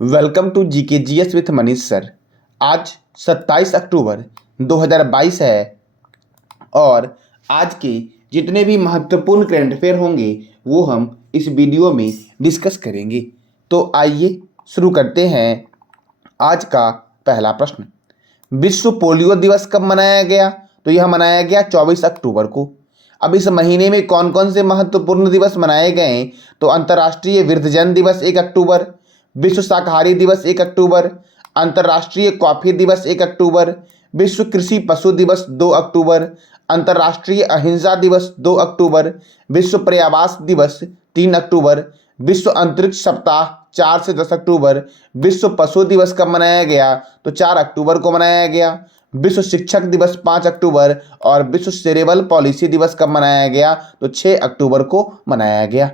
Welcome to GK GS with Manish sir. आज 27 अक्टूबर 2022 है और आज के जितने भी महत्वपूर्ण करंट अफेयर होंगे वो हम इस वीडियो में डिस्कस करेंगे। तो आइए शुरू करते हैं। आज का पहला प्रश्न, विश्व पोलियो दिवस कब मनाया गया? तो यह मनाया गया 24 अक्टूबर को। अब इस महीने में कौन कौन से महत्वपूर्ण दिवस मनाए गए हैं? तो अंतर्राष्ट्रीय वृद्धजन दिवस 1 अक्टूबर, विश्व शाकाहारी दिवस 1 अक्टूबर, अंतर्राष्ट्रीय कॉफी दिवस 1 अक्टूबर, विश्व कृषि पशु दिवस 2 अक्टूबर, अंतर्राष्ट्रीय अहिंसा दिवस 2 अक्टूबर, विश्व पर्यावरण दिवस 3 अक्टूबर, विश्व अंतरिक्ष सप्ताह 4 से 10 अक्टूबर, विश्व पशु दिवस कब मनाया गया? तो 4 अक्टूबर को मनाया गया, विश्व शिक्षक दिवस 5 अक्टूबर और विश्व सेरेब्रल पॉलिसी दिवस कब मनाया गया? तो 6 अक्टूबर को मनाया गया।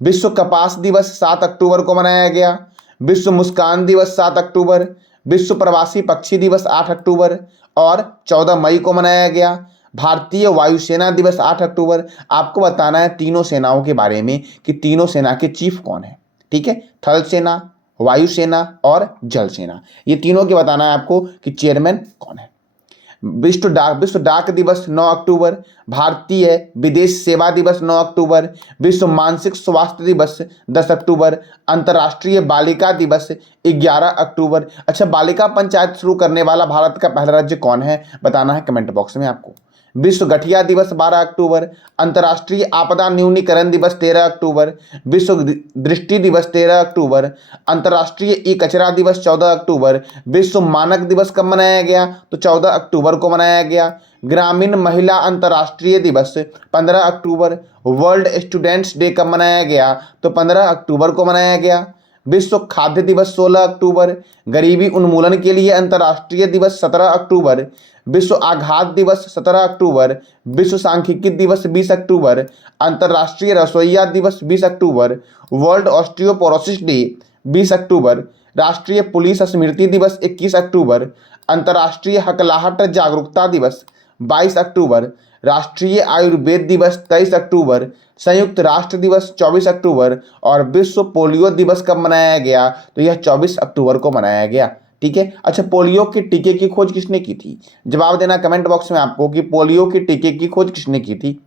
विश्व कपास दिवस 7 अक्टूबर को मनाया गया, विश्व मुस्कान दिवस 7 अक्टूबर, विश्व प्रवासी पक्षी दिवस 8 अक्टूबर और 14 मई को मनाया गया। भारतीय वायुसेना दिवस 8 अक्टूबर। आपको बताना है तीनों सेनाओं के बारे में कि तीनों सेना के चीफ कौन है। ठीक है, थल सेना, वायुसेना और जल सेना, ये तीनों के बताना है आपको कि चेयरमैन कौन है। विश्व डाक दिवस 9 अक्टूबर, भारतीय विदेश सेवा दिवस 9 अक्टूबर, विश्व मानसिक स्वास्थ्य दिवस 10 अक्टूबर, अंतर्राष्ट्रीय बालिका दिवस 11 अक्टूबर। अच्छा, बालिका पंचायत शुरू करने वाला भारत का पहला राज्य कौन है? बताना है कमेंट बॉक्स में आपको। विश्व गठिया दिवस 12 अक्टूबर, अंतर्राष्ट्रीय आपदा न्यूनीकरण दिवस 13 अक्टूबर, विश्व दृष्टि दिवस 13 अक्टूबर, अंतर्राष्ट्रीय ई कचरा दिवस 14 अक्टूबर, विश्व मानक दिवस कब मनाया गया? तो 14 अक्टूबर को मनाया गया। ग्रामीण महिला अंतर्राष्ट्रीय दिवस 15 अक्टूबर। वर्ल्ड स्टूडेंट्स डे कब मनाया गया? तो 15 अक्टूबर को मनाया गया। विश्व खाद्य दिवस 16 अक्टूबर, गरीबी उन्मूलन के लिए अंतर्राष्ट्रीय दिवस 17 अक्टूबर, विश्व आघात दिवस 17 अक्टूबर, विश्व सांख्यिकी दिवस 20 अक्टूबर, अंतर्राष्ट्रीय रसोइया दिवस 20 अक्टूबर, वर्ल्ड ऑस्टियोपोरोसिस डे 20 अक्टूबर, राष्ट्रीय पुलिस स्मृति दिवस 21 अक्टूबर, अंतर्राष्ट्रीय हकलाहट जागरूकता दिवस 22 अक्टूबर, राष्ट्रीय आयुर्वेद दिवस 23 अक्टूबर, संयुक्त राष्ट्र दिवस 24 अक्टूबर और विश्व पोलियो दिवस कब मनाया गया? तो यह 24 अक्टूबर को मनाया गया। ठीक है। अच्छा, पोलियो के टीके की खोज किसने की थी? जवाब देना कमेंट बॉक्स में आपको कि पोलियो के टीके की खोज किसने की थी।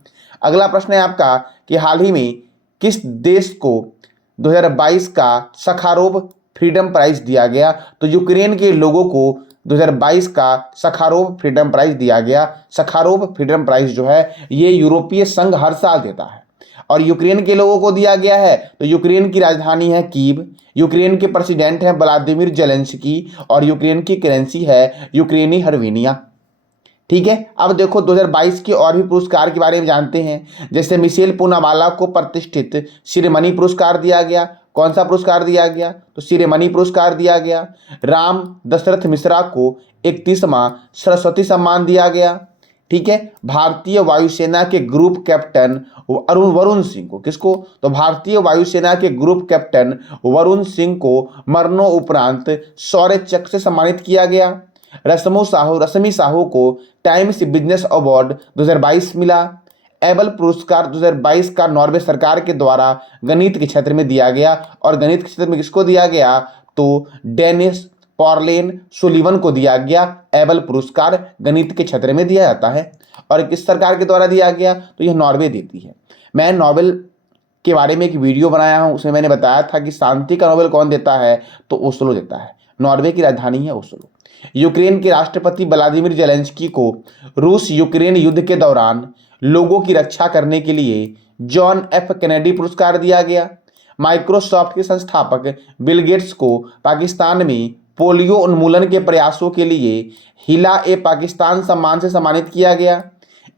अगला प्रश्न है आपका कि हाल ही में किस देश को 2022 का सखारोव फ्रीडम प्राइज दिया गया? तो यूक्रेन के लोगों को 2022 का सखारोव फ्रीडम प्राइज दिया गया। सखारोव फ्रीडम प्राइज जो है ये यूरोपीय संघ हर साल देता है और यूक्रेन के लोगों को दिया गया है। तो यूक्रेन की राजधानी है कीव, यूक्रेन के प्रेसिडेंट हैं व्लादिमीर जेलेंस्की और यूक्रेन की करेंसी है यूक्रेनी हर्विनिया। ठीक है। अब देखो 2022 के और भी पुरस्कार के बारे में जानते हैं। जैसे मिशेल पूनावाला को प्रतिष्ठित शिरोमणि पुरस्कार दिया गया। कौन सा पुरस्कार दिया गया? तो शिरोमणि पुरस्कार दिया गया। राम दशरथ मिश्रा को 31वां सरस्वती सम्मान दिया गया। ठीक है। भारतीय वायुसेना के ग्रुप कैप्टन वरुण सिंह को, किसको? तो भारतीय वायुसेना के ग्रुप कैप्टन वरुण सिंह को मरणोपरांत शौर्य चक्र से सम्मानित किया गया। रश्मि साहू को टाइम्स बिजनेस अवार्ड 2022 मिला। एबल पुरस्कार 2022 का नॉर्वे सरकार के द्वारा गणित के क्षेत्र में दिया गया और गणित के क्षेत्र में किसको दिया गया? तो डेनिस पॉर्लेन सुलिवन को दिया गया। एबल पुरस्कार गणित के क्षेत्र में दिया जाता है और किस सरकार के द्वारा दिया गया? तो यह नॉर्वे देती है। मैं नोबेल के बारे में एक वीडियो बनाया हूं, उसमें मैंने बताया था कि शांति का नोबेल कौन देता है? तो ओस्लो देता है। नॉर्वे की राजधानी है ओस्लो। यूक्रेन के राष्ट्रपति व्लादिमीर जेलेंस्की को रूस यूक्रेन युद्ध के दौरान लोगों की रक्षा करने के लिए जॉन एफ कैनेडी पुरस्कार दिया गया। माइक्रोसॉफ्ट के संस्थापक बिल गेट्स को पाकिस्तान में पोलियो उन्मूलन के प्रयासों के लिए हिला ए पाकिस्तान सम्मान से सम्मानित किया गया।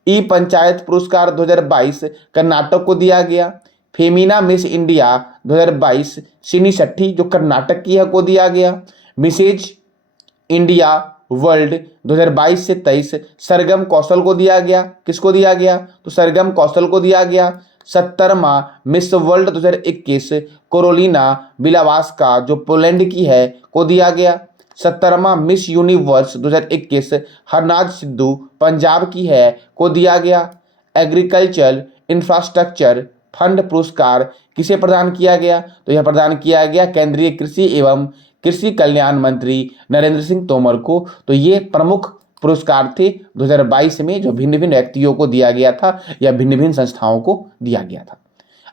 ई पंचायत पुरस्कार 2022 कर्नाटक को दिया गया। फेमिना मिस इंडिया 2022 सिनी शेट्टी जो कर्नाटक की है को दिया गया। मिसेज इंडिया वर्ल्ड 2022 से 23 सरगम कौशल को दिया गया। किसको दिया गया? तो सरगम कौशल को दिया गया। 70वां मिस वर्ल्ड 2021 कोरोलिना बिलावास्का जो पोलैंड की है को दिया गया। 70वां मिस यूनिवर्स 2021 हरनाज सिद्धू पंजाब की है को दिया गया। एग्रीकल्चर इंफ्रास्ट्रक्चर फंड पुरस्कार किसे प्रदान किया गया? तो यह प्रदान किया गया केंद्रीय कृषि एवं कृषि कल्याण मंत्री नरेंद्र सिंह तोमर को। तो ये प्रमुख पुरस्कार थे 2022 में जो भिन्न भिन्न व्यक्तियों को दिया गया था या भिन्न भिन्न संस्थाओं को दिया गया था।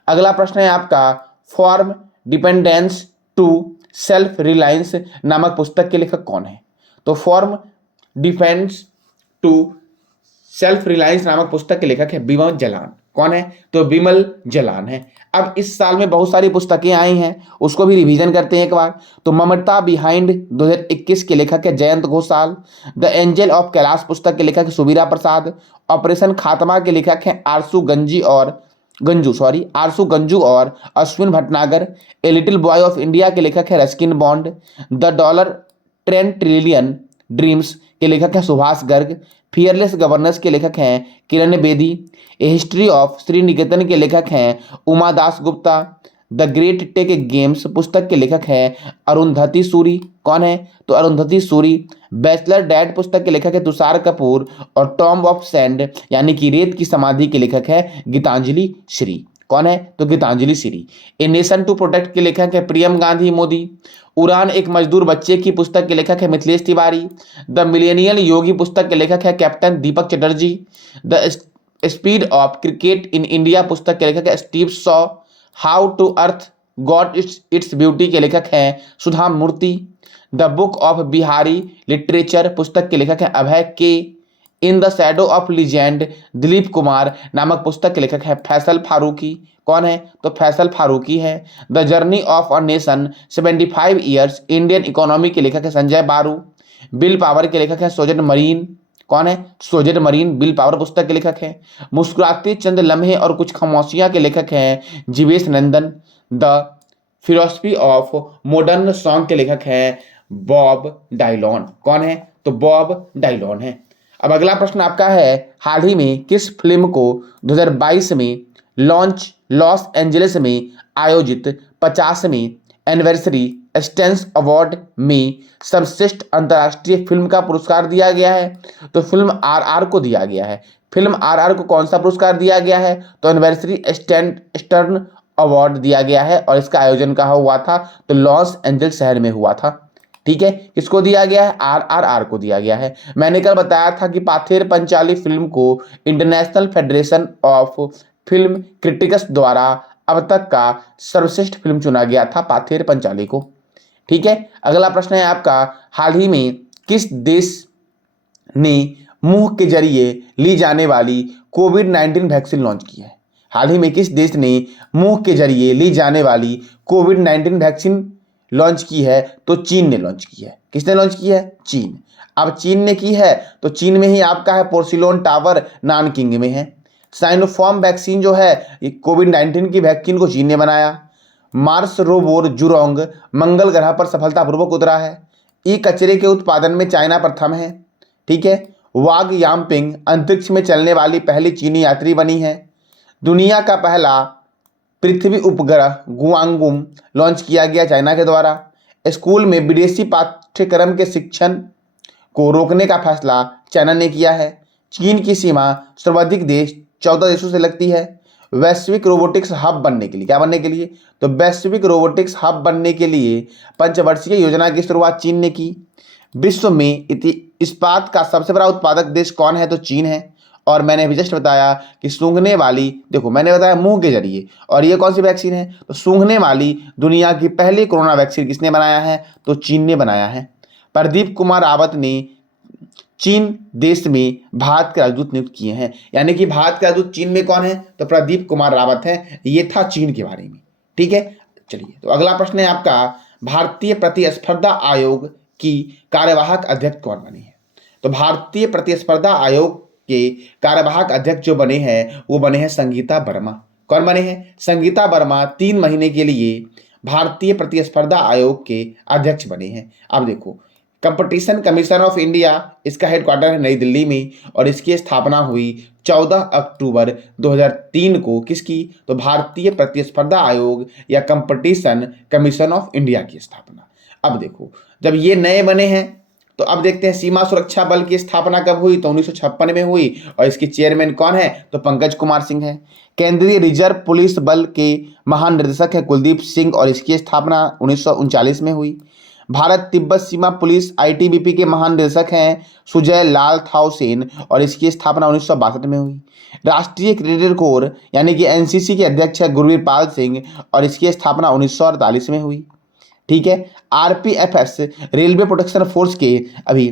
अगला प्रश्न है आपका, form dependence to self reliance नामक पुस्तक के लेखक कौन है? तो form depends to self reliance नामक पुस्तक के लेखक है बिमल जलान। कौन है? तो बिमल जलान है। अब इस साल में बहुत सारी पुस्तकें आई हैं, उसको भी रिवीजन करते हैं एक बार। तो ममता बिहाइंड 2021 के लेखक है Jayant Ghoshal. The angel of Kailash पुस्तक के लेखक है सुबीरा प्रसाद। ऑपरेशन खात्मा के लेखक हैं आरसू गंजू और Ashwin Bhatnagar. A little boy of India के लेखक है Ruskin bond. The dollar 10 trillion dreams के लेखक हैं सुभाष गर्ग। फियरलेस गवर्नेंस के लेखक हैं Kiran Bedi. A history of Sriniketan के लेखक हैं Uma Das Gupta. The great tech games पुस्तक के लेखक हैं अरुंधति सूरी। कौन है? तो अरुंधति सूरी। बैचलर डैड पुस्तक के लेखक है तुषार कपूर। और टॉम्ब ऑफ सैंड यानी कि रेत की समाधि के लेखक है गीतांजलि श्री। कौन है? तो Geetanjali Shri. A nation to protect के लेखक है प्रियम गांधी मोदी। उड़ान एक मजदूर बच्चे की पुस्तक के लेखक है मिथिलेश तिवारी। द मिलेनियल योगी पुस्तक के लेखक है captain Deepak Chatterjee. The speed of cricket in India पुस्तक के लेखक है Steve Shaw. How to earth got its beauty के लेखक हैं Sudha Murthy. The book of Bihari literature पुस्तक के लेखक हैं Abhay K. In the shadow of legend Dilip Kumar नामक पुस्तक के लेखक है फैसल फारूकी। कौन है? तो फैसल फारूकी है। The journey of a nation 75 years Indian economy के लेखक है संजय बारू। बिल पावर के लेखक है सोजन मरीन। कौन है? सोजन मरीन बिल पावर पुस्तक के लेखक हैं। मुस्कुराते चंद लम्हे और कुछ खामोशियां के लेखक हैं Jivesh Nandan. The philosophy of modern song के लेखक हैं बॉब डायलॉन। कौन है? तो बॉब डायलॉन है। अब अगला प्रश्न आपका है, हाल ही में किस फिल्म को 2022 में लॉस एंजलिस में आयोजित 50वीं एनिवर्सरी स्टैंस अवार्ड में सर्वश्रेष्ठ अंतर्राष्ट्रीय फिल्म का पुरस्कार दिया गया है? तो फिल्म आरआर को दिया गया है। फिल्म आरआर को कौन सा पुरस्कार दिया गया है? तो एनिवर्सरी स्टर्न अवार्ड दिया गया है और इसका आयोजन कहाँ हुआ था? तो लॉस एंजल्स शहर में हुआ था। ठीक है, किसको दिया गया है? आरआरआर को दिया गया है। मैंने कल बताया था कि पाथेर पंचाली फिल्म को international federation of film critics द्वारा अब तक का सर्वश्रेष्ठ फिल्म चुना गया था पाथेर पंचाली को। ठीक है, अगला प्रश्न है आपका, हाल ही में किस देश ने मुंह के जरिए ली जाने वाली कोविड-19 वैक्सीन लॉन्च की है? हाल ही में किस देश ने मुंह के जरिए ली जाने वाली कोविड-19 वैक्सीन लॉन्च की है? तो चीन ने लॉन्च की है। किसने लॉन्च की है? चीन। अब चीन ने की है तो चीन में ही आपका है पोर्सिलोन टावर नानकिंग में है। साइनोफार्म वैक्सीन जो है कोविड-19 की वैक्सीन को चीन ने बनाया। मार्स रोवर जुरोंग मंगल ग्रह पर सफलतापूर्वक उतरा है। ई कचरे के उत्पादन में चाइना प्रथम है। ठीक है, वाग यामपिंग अंतरिक्ष में चलने वाली पहली चीनी यात्री बनी है। दुनिया का पहला पृथ्वी उपग्रह गुआंगुम लॉन्च किया गया चाइना के द्वारा। स्कूल में विदेशी पाठ्यक्रम के शिक्षण को रोकने का फैसला चाइना ने किया है। चीन की सीमा सर्वाधिक देश 14 देशों से लगती है। वैश्विक रोबोटिक्स हब बनने के लिए, क्या बनने के लिए? तो वैश्विक रोबोटिक्स हब बनने के लिए पंचवर्षीय योजना की शुरुआत चीन ने की। विश्व में इस्पात का सबसे बड़ा उत्पादक देश कौन है? तो चीन है। और मैंने अभी जस्ट बताया कि सूंघने वाली, देखो मैंने बताया मुंह के जरिए, और ये कौन सी वैक्सीन है? तो सूंघने वाली दुनिया की पहली कोरोना वैक्सीन किसने बनाया है? तो चीन ने बनाया है। प्रदीप कुमार रावत ने चीन देश में भारत के राजदूत नियुक्त किए हैं। यानी कि भारत के राजदूत चीन में कौन है? तो प्रदीप कुमार रावत है। ये था चीन के बारे में। ठीक है, चलिए तो अगला प्रश्न है आपका, भारतीय प्रतिस्पर्धा आयोग की कार्यवाहक अध्यक्ष कौन बने हैं? तो भारतीय प्रतिस्पर्धा आयोग के कार्यवाहक अध्यक्ष जो बने हैं वो बने हैं संगीता वर्मा। कौन बने हैं? संगीता वर्मा 3 महीने के लिए भारतीय प्रतिस्पर्धा आयोग के अध्यक्ष बने हैं। अब देखो, कंपटीशन कमीशन ऑफ इंडिया, इसका हेडक्वार्टर है नई दिल्ली में और इसकी स्थापना हुई 14 अक्टूबर 2003 को। किसकी? तो भारतीय प्रतिस्पर्धा आयोग या कंपटीशन कमीशन ऑफ इंडिया की स्थापना। अब देखो, जब ये नए बने हैं तो अब देखते हैं सीमा सुरक्षा बल की स्थापना कब हुई, तो 1956 में हुई, और इसके चेयरमैन कौन है, तो पंकज कुमार सिंह है। केंद्रीय रिजर्व पुलिस बल के महानिदेशक है कुलदीप सिंह, और इसकी स्थापना 1939 में हुई। भारत तिब्बत सीमा पुलिस आईटीबीपी के महानिदेशक हैं सुजय लाल थाउसेन, और इसकी स्थापना 1962 में हुई। राष्ट्रीय क्रिकेट कोर यानी कि एनसीसी के अध्यक्ष है गुरवीर पाल सिंह, और इसकी स्थापना 1948 में हुई। ठीक है। आरपीएफएस रेलवे प्रोटेक्शन फोर्स के अभी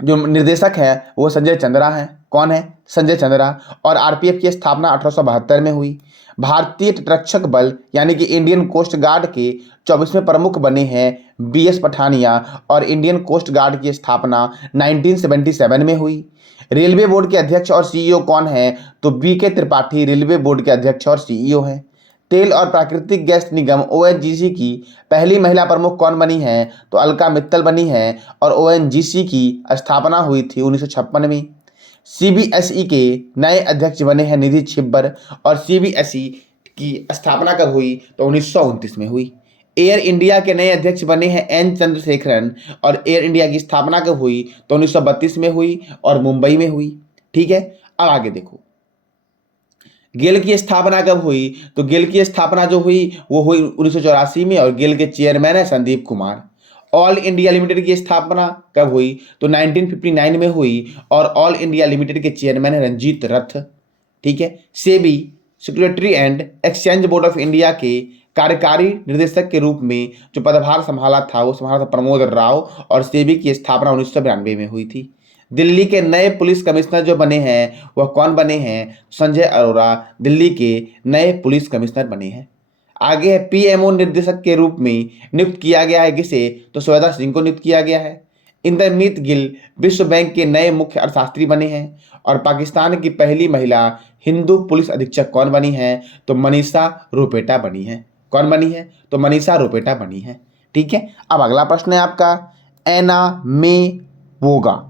जो निर्देशक हैं वो संजय चंद्रा हैं। कौन है, संजय चंद्रा। और आरपीएफ की स्थापना 1872 में हुई। भारतीय तटरक्षक बल यानी कि इंडियन कोस्ट गार्ड के 24वें प्रमुख बने हैं बीएस पठानिया, और इंडियन कोस्ट गार्ड की स्थापना 1977 में हुई। रेलवे बोर्ड के अध्यक्ष और सीईओ कौन है, तो बीके त्रिपाठी रेलवे बोर्ड के अध्यक्ष और सीईओ हैं। तेल और प्राकृतिक गैस निगम ओएनजीसी की पहली महिला प्रमुख कौन बनी है, तो अलका मित्तल बनी है, और ओएनजीसी की स्थापना हुई थी 1956 में। सीबीएसई के नए अध्यक्ष बने हैं निधि छिब्बर, और सीबीएसई की स्थापना कब हुई, तो 1929 में हुई। एयर इंडिया के नए अध्यक्ष बने हैं एन चंद्रशेखरन, और एयर इंडिया की स्थापना कब हुई, तो 1932 में हुई और मुंबई में हुई। ठीक है। अब आगे देखो, गेल की स्थापना कब हुई, तो गेल की स्थापना जो हुई वो हुई 1984 में, और गेल के चेयरमैन है Sandeep Kumar. All India limited की स्थापना कब हुई, तो 1959 में हुई, और ऑल इंडिया लिमिटेड के चेयरमैन है रंजीत रथ। ठीक है। SEBI security and exchange board of India के कार्यकारी निर्देशक के रूप में जो पदभार संभाला था वो संभाला था प्रमोद राव, और सेबी की स्थापना 1992 में हुई थी। दिल्ली के नए पुलिस कमिश्नर जो बने हैं वह कौन बने हैं, संजय अरोरा दिल्ली के नए पुलिस कमिश्नर बने हैं। आगे है पीएमओ निर्देशक के रूप में नियुक्त किया गया है किसे, तो श्वेता सिंह को नियुक्त किया गया है। इंद्रमीत गिल विश्व बैंक के नए मुख्य अर्थशास्त्री बने हैं। और पाकिस्तान की पहली महिला हिंदू पुलिस अधीक्षक कौन बनी है, तो मनीषा रुपेटा बनी है। कौन बनी है, तो मनीषा रुपेटा बनी है। ठीक है। अब अगला प्रश्न है आपका, एना मे वोगा।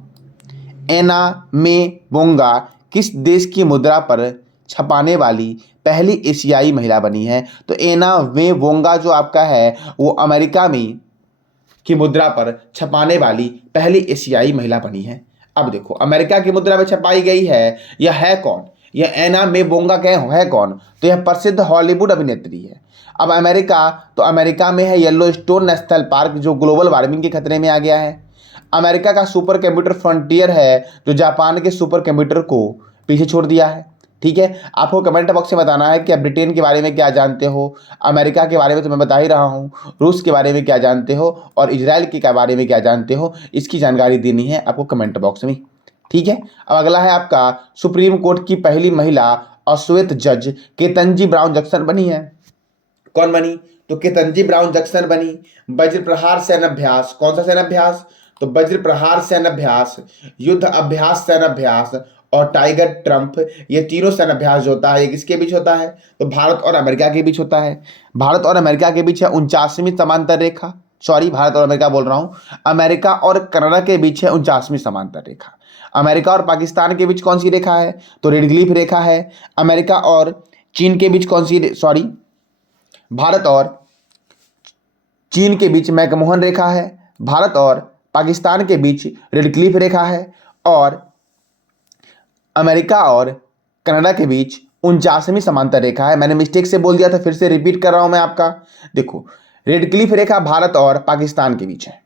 एना मे वोंगा किस देश की मुद्रा पर छपाने वाली पहली एशियाई महिला बनी है, तो एना मे वोंगा जो आपका है वो अमेरिका में की मुद्रा पर छपाने वाली पहली एशियाई महिला बनी है। अब देखो, अमेरिका की मुद्रा पर छपाई गई है, यह है कौन, यह एना मे वोंगा है कौन, तो यह प्रसिद्ध हॉलीवुड अभिनेत्री है। अब अमेरिका, तो अमेरिका में है येलोस्टोन नेशनल पार्क जो ग्लोबल वार्मिंग के खतरे में आ गया है। अमेरिका का सुपर कंप्यूटर फ्रंटियर है जो जापान के सुपर कंप्यूटर को पीछे छोड़ दिया है। ठीक है। आपको कमेंट बॉक्स में बताना है कि आप ब्रिटेन के बारे में क्या जानते हो, अमेरिका के बारे में तो मैं बता ही रहा हूँ, रूस के बारे में क्या जानते हो, और इजराइल के बारे में क्या जानते हो, इसकी जानकारी देनी है आपको कमेंट बॉक्स में। ठीक है। अब अगला है आपका, सुप्रीम कोर्ट की पहली महिला अश्वेत जज केतनजी ब्राउन जैक्सन बनी है। कौन बनी, तो केतनजी ब्राउन जैक्सन बनी। वज्र प्रहार सैन्य अभ्यास, कौन सा सैन्य अभ्यास, तो वज्र प्रहार सैन्य अभ्यास, युद्ध अभ्यास सैन्य अभ्यास, और टाइगर ट्रंप, ये तीनों सैन्य अभ्यास जो होता है ये किसके बीच होता है, तो भारत और अमेरिका के बीच होता है। भारत और अमेरिका के बीच है 49वीं समांतर रेखा, सॉरी भारत और अमेरिका बोल रहा हूँ, अमेरिका और कनाडा के बीच है 49वीं समांतर रेखा। अमेरिका और पाकिस्तान के बीच कौन सी रेखा है, तो रेडक्लिफ रेखा है। अमेरिका और चीन के बीच कौन सी, सॉरी भारत और चीन के बीच मैकमोहन रेखा है। भारत और पाकिस्तान के बीच रेडक्लिफ रेखा है। और अमेरिका और कनाडा के बीच 49वीं समांतर रेखा है। मैंने मिस्टेक से बोल दिया था, फिर से रिपीट कर रहा हूं मैं आपका। देखो, रेडक्लिफ रेखा भारत और पाकिस्तान के बीच है,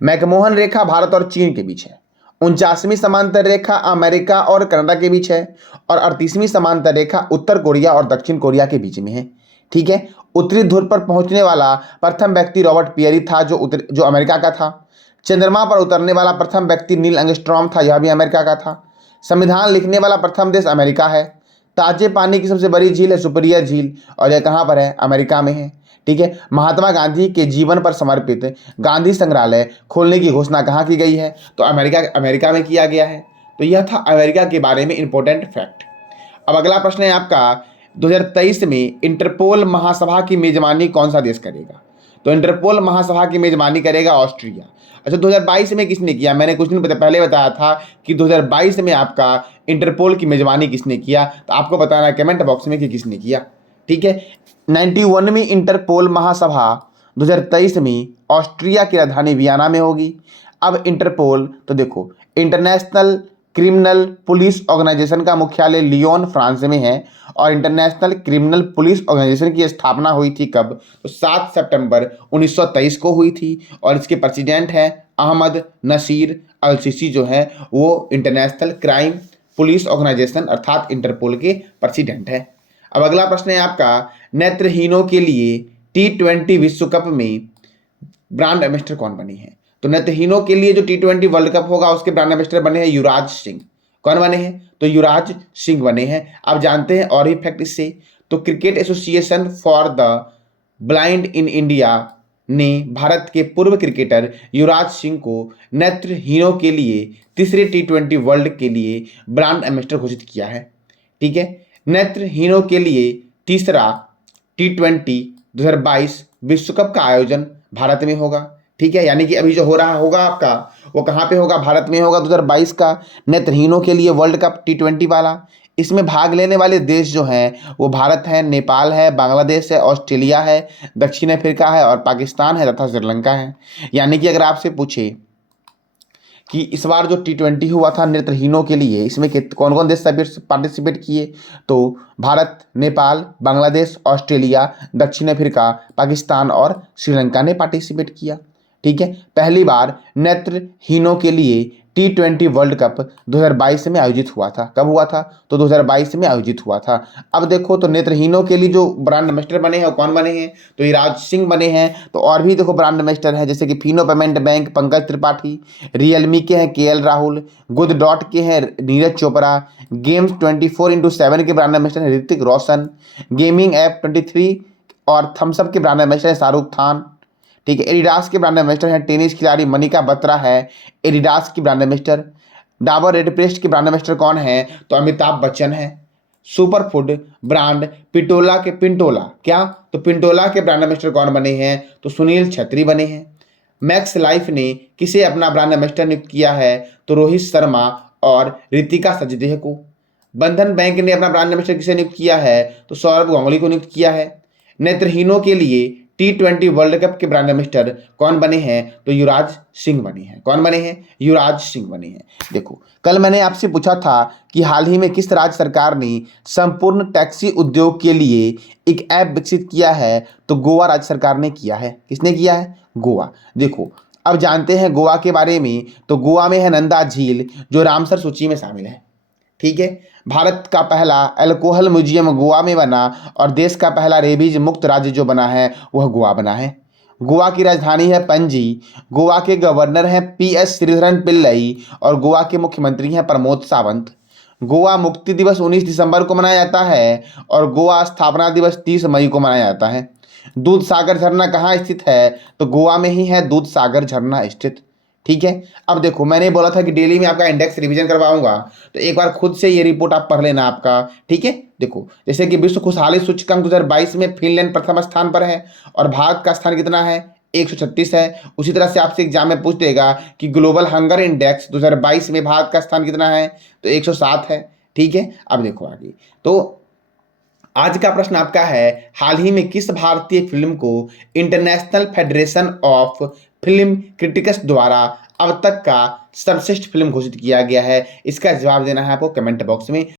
मैकमोहन रेखा भारत और चीन के बीच है, 49वीं समांतर रेखा अमेरिका और कनाडा के बीच है, और 38वीं समांतर रेखा उत्तर कोरिया और दक्षिण कोरिया के बीच में है। ठीक है। उत्तरी ध्रुव पर पहुंचने वाला प्रथम व्यक्ति रॉबर्ट पियरी था जो अमेरिका का था। चंद्रमा पर उतरने वाला प्रथम व्यक्ति नील एंगस्ट्रॉम था, यह भी अमेरिका का था। संविधान लिखने वाला प्रथम देश अमेरिका है। ताजे पानी की सबसे बड़ी झील है सुपीरियर झील, और यह कहाँ पर है, अमेरिका में है। ठीक है। महात्मा गांधी के जीवन पर समर्पित गांधी संग्रहालय खोलने की घोषणा कहाँ की गई है, तो अमेरिका में किया गया है। तो यह था अमेरिका के बारे में इंपॉर्टेंट फैक्ट। अब अगला प्रश्न है आपका, 2023 में इंटरपोल महासभा की मेजबानी कौन सा देश करेगा, तो इंटरपोल महासभा की मेजबानी करेगा ऑस्ट्रिया। अच्छा, 2022 में किसने किया, मैंने कुछ दिन पहले बताया था कि 2022 में आपका इंटरपोल की मेजबानी किसने किया, तो आपको बताना है कमेंट बॉक्स में कि किसने किया। ठीक है। 91वीं इंटरपोल महासभा 2023 में ऑस्ट्रिया की राजधानी वियना में होगी। अब इंटरपोल, तो देखो इंटरनेशनल क्रिमिनल पुलिस ऑर्गेनाइजेशन का मुख्यालय लियोन फ्रांस में है और इंटरनेशनल क्रिमिनल पुलिस ऑर्गेनाइजेशन की स्थापना हुई थी कब? तो 7 सितंबर 1923 को हुई थी और इसके प्रेसिडेंट हैं अहमद नसीर अल सीसी जो है वो इंटरनेशनल क्राइम पुलिस ऑर्गेनाइजेशन अर्थात इंटरपोल के प्रेसिडेंट है। अब अगला प्रश्न है आपका, नेत्रहीनों के लिए T20 विश्व कप में ब्रांड एम्बेसडर कौन बने हैं? तो नेत्रहीनों के लिए जो T20 वर्ल्ड कप होगा उसके ब्रांड एम्बेसडर बने हैं युवराज सिंह। कौन बने हैं? तो युवराज सिंह बने हैं। आप जानते हैं और ही फैक्ट इससे, तो cricket association for the blind in India ने भारत के पूर्व क्रिकेटर युवराज सिंह को नेत्रहीनों के लिए तीसरे T20 वर्ल्ड के लिए ब्रांड एम्बेसडर घोषित किया है। ठीक है, नेत्रहीनों के लिए तीसरा T20 2022 विश्व कप का आयोजन भारत में होगा। ठीक है, यानी कि अभी जो हो रहा होगा आपका वो कहाँ पे होगा? भारत में होगा 2022 का नेत्रहीनों के लिए वर्ल्ड कप T20 वाला। इसमें भाग लेने वाले देश जो हैं वो भारत है, नेपाल है, बांग्लादेश है, ऑस्ट्रेलिया है, दक्षिण अफ्रीका है और पाकिस्तान है तथा श्रीलंका है। यानी कि अगर आपसे पूछे कि इस बार जो T20 हुआ था नेत्रहीनों के लिए, इसमें कौन कौन देश पार्टिसिपेट किए? तो भारत, नेपाल, बांग्लादेश, ऑस्ट्रेलिया, दक्षिण अफ्रीका, पाकिस्तान और श्रीलंका ने पार्टिसिपेट किया। ठीक है, पहली बार नेत्रहीनों के लिए T20 वर्ल्ड कप 2022 में आयोजित हुआ था। कब हुआ था? तो 2022 में आयोजित हुआ था। अब देखो तो नेत्रहीनों के लिए जो ब्रांड एम्बेसडर बने हैं वो कौन बने हैं? तो युवराज सिंह बने हैं। तो और भी देखो ब्रांड एम्बेसडर है जैसे कि Fino payment bank Pankaj Tripathi, Realme के हैं KL राहुल, गुड डॉट के हैं नीरज चोपड़ा, गेम्स 24x7 के ब्रांड एम्बेसडर हैं ऋतिक रोशन, गेमिंग ऐप 23 और थम्सअप के ब्रांड एम्बेसडर हैं शाहरुख खान। ठीक है, एडिडास के ब्रांड एम्बेसडर हैं टेनिस खिलाड़ी मनिका बत्रा है एडिडास की brand ambassador. Dabur red paste के ब्रांड एम्बेसडर कौन है? तो अमिताभ बच्चन है। सुपर फूड ब्रांड पिंटोला क्या? तो पिंटोला के ब्रांड एम्बेसडर कौन बने हैं? तो सुनील छेत्री बने हैं। मैक्स लाइफ ने किसे अपना ब्रांड एम्बेसडर नियुक्त किया है? तो रोहित शर्मा और रितिका सजदेह को। बंधन बैंक ने अपना ब्रांड एम्बेसडर किसे नियुक्त किया है? तो सौरभ गांगुली को नियुक्त किया है। नेत्रहीनों के लिए T20 वर्ल्ड कप के ब्रांड एम्बेसडर कौन बने हैं? तो युवराज सिंह बने हैं। कौन बने हैं? युवराज सिंह बने हैं। देखो कल मैंने आपसे पूछा था कि हाल ही में किस राज्य सरकार ने संपूर्ण टैक्सी उद्योग के लिए एक ऐप विकसित किया है? तो गोवा राज्य सरकार ने किया है। किसने किया है? गोवा। देखो अब जानते हैं गोवा के बारे में, तो गोवा में है नंदा झील जो रामसर सूची में शामिल है। ठीक है, भारत का पहला अल्कोहल म्यूजियम गोवा में बना और देश का पहला रेबीज मुक्त राज्य जो बना है वह गोवा बना है। गोवा की राजधानी है पणजी। गोवा के गवर्नर हैं PS श्रीधरन पिल्लई और गोवा के मुख्यमंत्री हैं प्रमोद सावंत। गोवा मुक्ति दिवस 19 दिसंबर को मनाया जाता है और गोवा स्थापना दिवस 30 मई को मनाया जाता है। दूध सागर झरना कहाँ स्थित है? तो गोवा में ही है दूध सागर झरना स्थित। ठीक है, अब देखो मैंने बोला था कि डेली में आपका इंडेक्स रिवीजन करवाऊंगा, तो एक बार खुद से ये रिपोर्ट आप पढ़ लेना आपका। ठीक है, देखो जैसे कि विश्व खुशहाली सूचकांक 2022 में फिनलैंड प्रथम स्थान पर है और भारत का स्थान कितना है? 136 है। उसी तरह से आपसे एग्जाम में पूछ देगा कि ग्लोबल हंगर इंडेक्स 2022 में भारत का स्थान कितना है? तो 107 है। ठीक है, अब देखो आगे, तो आज का प्रश्न आपका है, हाल ही में किस भारतीय फिल्म को international federation of film critics द्वारा अब तक का सर्वश्रेष्ठ फिल्म घोषित किया गया है? इसका जवाब देना है आपको कमेंट बॉक्स में।